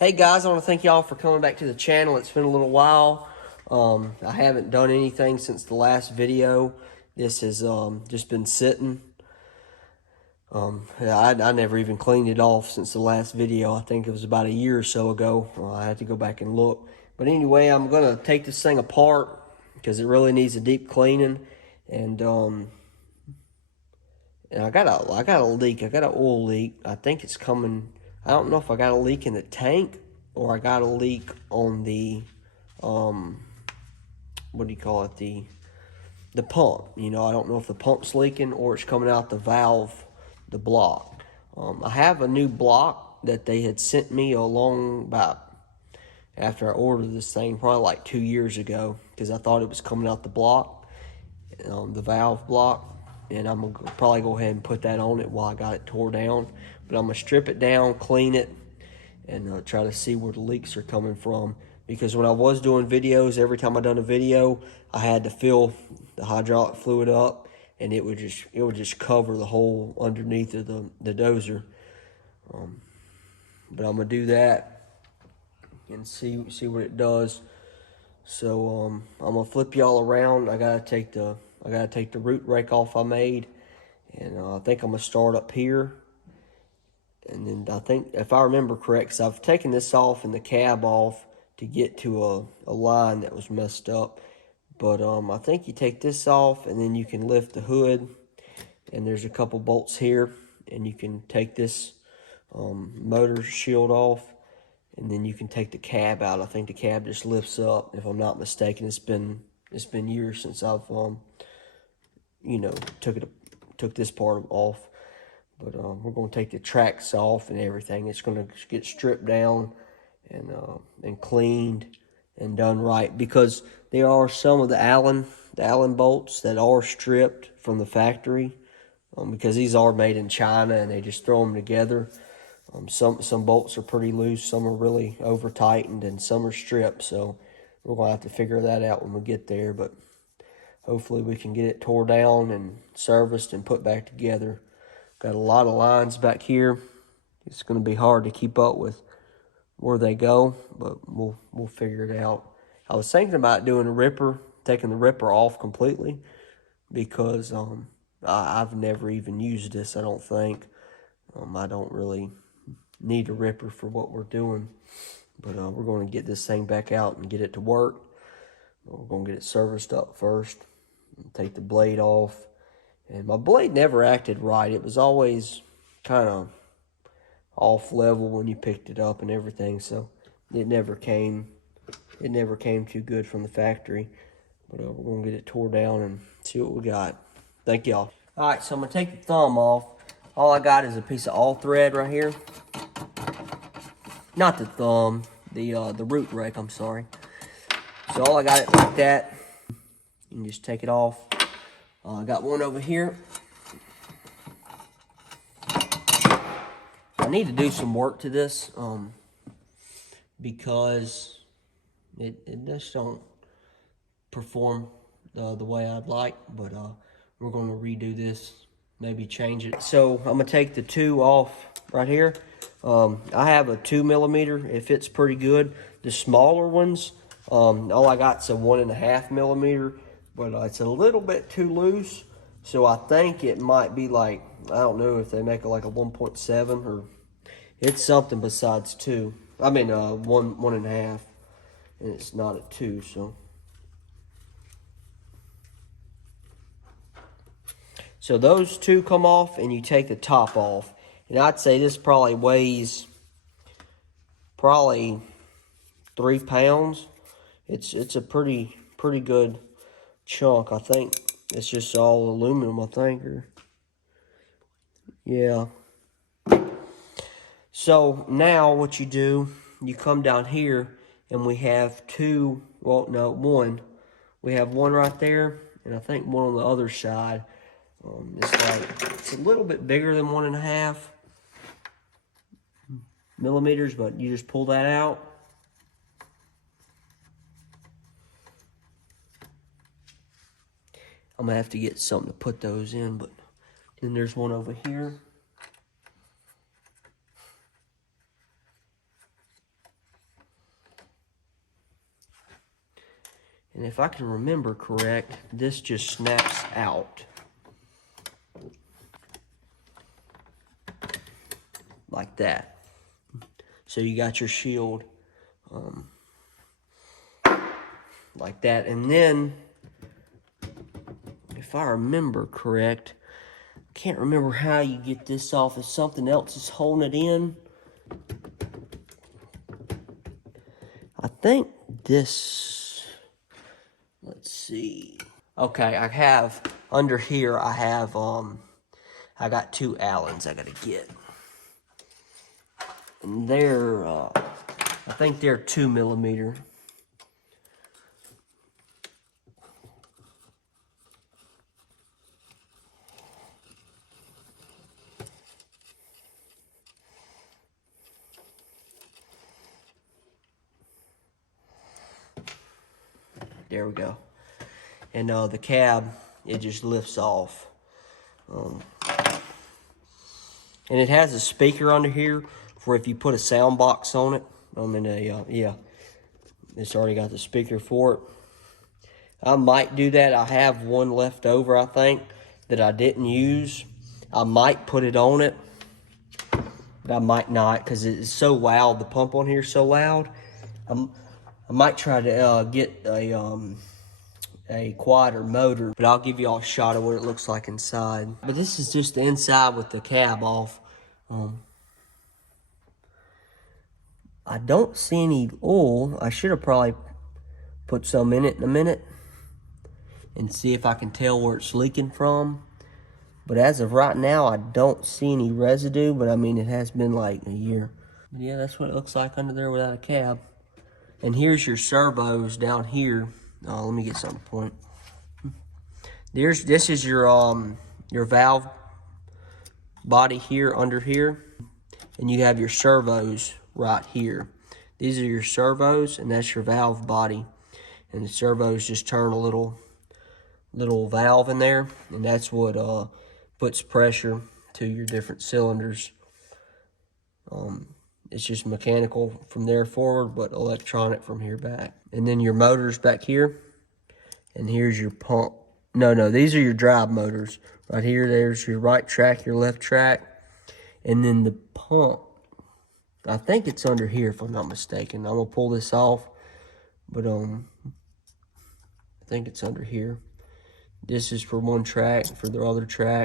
Hey guys, I want to thank y'all for coming back to the channel. It's been a little while. I haven't done anything since the last video. This has just been sitting. I never even cleaned it off since the last video. I think it was about a year or so ago. I had to go back and look. But anyway, I'm going to take this thing apart because it really needs a deep cleaning. And I got a leak. I got an oil leak. I think it's coming. I don't know if I got a leak in the tank or I got a leak on the what do you call it? The pump. You know, I don't know if the pump's leaking or it's coming out the valve, the block. I have a new block that they had sent me along about after I ordered this thing, probably like 2 years ago, because I thought it was coming out the block, the valve block. And I'm going to probably go ahead and put that on it while I got it tore down. But I'm going to strip it down, clean it, and try to see where the leaks are coming from. Because when I was doing videos, every time I done a video, I had to fill the hydraulic fluid up, and it would just cover the hole underneath of the dozer. But I'm going to do that and see what it does. So I'm gonna flip y'all around. I gotta take the root rake off I made, and I think I'm gonna start up here. And then I think, if I remember correct, because I've taken this off and the cab off to get to a line that was messed up. But I think you take this off, and then you can lift the hood, and there's a couple bolts here, and you can take this motor shield off. And then you can take the cab out. I think the cab just lifts up, if I'm not mistaken. It's been years since I've took this part off. But we're going to take the tracks off and everything. It's going to get stripped down and cleaned and done right, because there are some of the Allen bolts that are stripped from the factory, because these are made in China and they just throw them together. Some bolts are pretty loose, some are really over tightened, and some are stripped. So we're gonna have to figure that out when we get there. But hopefully we can get it tore down and serviced and put back together. Got a lot of lines back here. It's gonna be hard to keep up with where they go, but we'll figure it out. I was thinking about doing a ripper, taking the ripper off completely, because I've never even used this. I don't think. I don't really need a ripper for what we're doing, but we're going to get this thing back out and get it to work. We're going to get it serviced up first and take the blade off. And my blade never acted right. It was always kind of off level when you picked it up and everything, so it never came too good from the factory. But we're going to get it tore down and see what we got. Thank y'all. All right, so I'm going to take the thumb off. All I got is a piece of all thread right here. Not the thumb, the root rake, I'm sorry. So all I got it like that. You can just take it off. I got one over here. I need to do some work to this, because it just don't perform the way I'd like. But we're going to redo this, maybe change it. So I'm going to take the two off right here. I have a 2mm. It fits pretty good. The smaller ones, all I got's a 1.5mm, but it's a little bit too loose. So I think it might be like, I don't know if they make it like a 1.7, or it's something besides 2. I mean, 1.5, and it's not a 2, so. So those two come off, and you take the top off. And I'd say this probably weighs 3 pounds. It's a pretty good chunk. I think it's just all aluminum, I think. Or yeah. So now what you do, you come down here, and we have two. Well, no, one. We have one right there, and I think one on the other side. It's a little bit bigger than 1.5 millimeters, but you just pull that out. I'm gonna have to get something to put those in, but then there's one over here. And if I can remember correct, this just snaps out. Like that. So you got your shield like that. And then, if I remember correct, can't remember how you get this off. If something else is holding it in. I think this, let's see. Okay, I have, under here, I have, I got 2 Allens I gotta get. And they're, I think they're 2mm. There we go. And the cab, it just lifts off. And it has a speaker under here for if you put a sound box on it. Yeah, it's already got the speaker for it. I might do that. I have one left over, I think, that I didn't use. I might put it on it, but I might not because it's so loud. The pump on here is so loud. I might try to get a quad or motor, but I'll give you all a shot of what it looks like inside. But this is just the inside with the cab off. I don't see any oil. I should have probably put some in it in a minute and see if I can tell where it's leaking from. But as of right now, I don't see any residue, but I mean, it has been like a year. But yeah, that's what it looks like under there without a cab. And here's your servos down here. Let me get something to point. This is your valve body here under here, and you have your servos right here. These are your servos, and that's your valve body. And the servos just turn a little valve in there, and that's what puts pressure to your different cylinders. It's just mechanical from there forward, but electronic from here back. And then your motors back here, and here's your pump. No, these are your drive motors. Right here, there's your right track, your left track, and then the pump. I think it's under here, if I'm not mistaken. I'm gonna pull this off, but I think it's under here. This is for one track, for the other track.